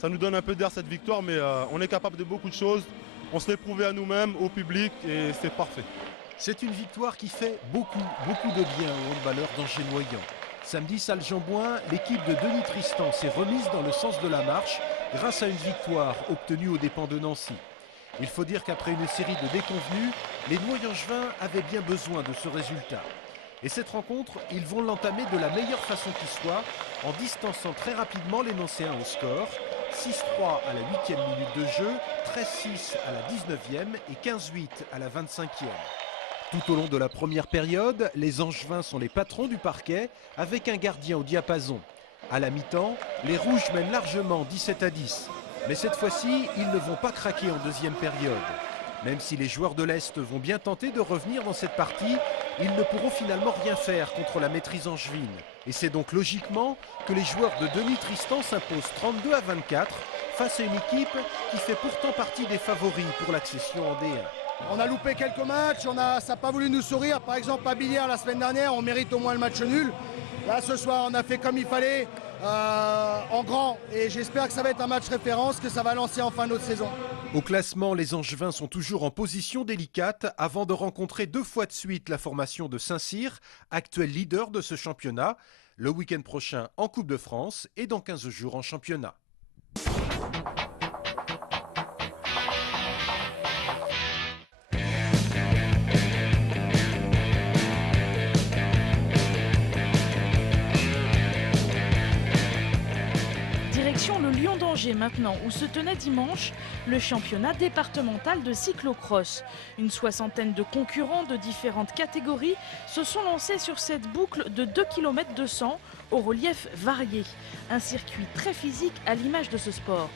Ça nous donne un peu d'air cette victoire, mais on est capable de beaucoup de choses. On se l'est prouvé à nous-mêmes, au public, et c'est parfait. C'est une victoire qui fait beaucoup de bien aux handballeurs d'Angers-Noyant. Samedi, salle Jean-Bouin, l'équipe de Denis Tristan s'est remise dans le sens de la marche grâce à une victoire obtenue aux dépens de Nancy. Il faut dire qu'après une série de déconvenues, les Noyangevins avaient bien besoin de ce résultat. Et cette rencontre, ils vont l'entamer de la meilleure façon qui soit, en distançant très rapidement les Nancéens au score. 6-3 à la 8e minute de jeu, 13-6 à la 19e et 15-8 à la 25e. Tout au long de la première période, les Angevins sont les patrons du parquet avec un gardien au diapason. À la mi-temps, les Rouges mènent largement 17-10. Mais cette fois-ci, ils ne vont pas craquer en deuxième période. Même si les joueurs de l'Est vont bien tenter de revenir dans cette partie, ils ne pourront finalement rien faire contre la maîtrise angevine. Et c'est donc logiquement que les joueurs de Denis Tristan s'imposent 32-24 face à une équipe qui fait pourtant partie des favoris pour l'accession en D1. On a loupé quelques matchs, ça n'a pas voulu nous sourire. Par exemple, à Billière la semaine dernière, on mérite au moins le match nul. Là, ce soir, on a fait comme il fallait, en grand. Et j'espère que ça va être un match référence, que ça va lancer enfin notre saison. Au classement, les Angevins sont toujours en position délicate avant de rencontrer 2 fois de suite la formation de Saint-Cyr, actuel leader de ce championnat, le week-end prochain en Coupe de France et dans 15 jours en championnat. Le Lion d'Angers maintenant, où se tenait dimanche le championnat départemental de cyclocross. Une soixantaine de concurrents de différentes catégories se sont lancés sur cette boucle de 2 km 200 au relief varié. Un circuit très physique à l'image de ce sport.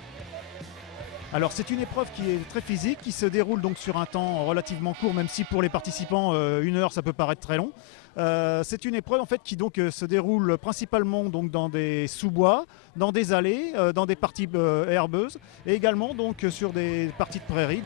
Alors c'est une épreuve qui est très physique, qui se déroule donc sur un temps relativement court, même si pour les participants 1 heure ça peut paraître très long. C'est une épreuve en fait qui donc se déroule principalement donc dans des sous-bois, dans des allées, dans des parties herbeuses et également donc sur des parties de prairies.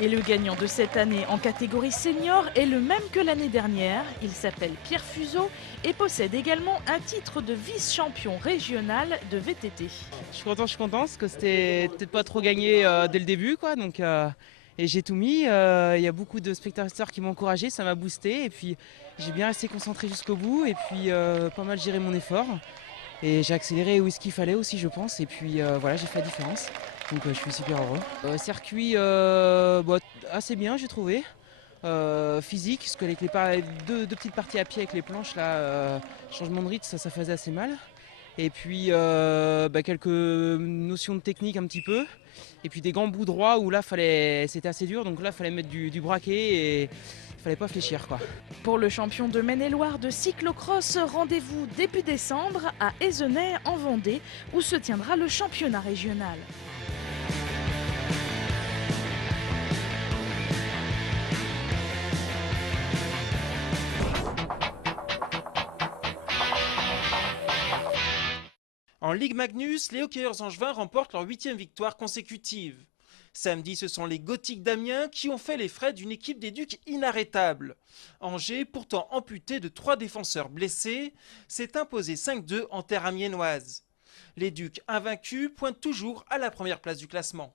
Et le gagnant de cette année en catégorie senior est le même que l'année dernière. Il s'appelle Pierre Fuseau et possède également un titre de vice-champion régional de VTT. Je suis content parce que c'était peut-être pas trop gagné dès le début, quoi. Donc, et j'ai tout mis. Il y a beaucoup de spectateurs qui m'ont encouragé, ça m'a boosté. Et puis j'ai bien resté concentré jusqu'au bout et puis pas mal géré mon effort. Et j'ai accéléré où ce qu'il fallait aussi, je pense. Et puis voilà, j'ai fait la différence. Donc je suis super heureux. Circuit assez bien, j'ai trouvé. Physique, parce que avec les deux petites parties à pied avec les planches, là, changement de rythme, ça faisait assez mal. Et puis quelques notions de technique un petit peu. Et puis des grands bouts droits où là, c'était assez dur. Donc là, il fallait mettre du braquet et il fallait pas fléchir, quoi. Pour le champion de Maine-et-Loire de cyclocross, rendez-vous début décembre à Aizenay en Vendée, où se tiendra le championnat régional. En Ligue Magnus, les hockeyeurs angevins remportent leur 8e victoire consécutive. Samedi, ce sont les Gothiques d'Amiens qui ont fait les frais d'une équipe des Ducs inarrêtable. Angers, pourtant amputé de 3 défenseurs blessés, s'est imposé 5-2 en terre amiénoise. Les Ducs invaincus pointent toujours à la première place du classement.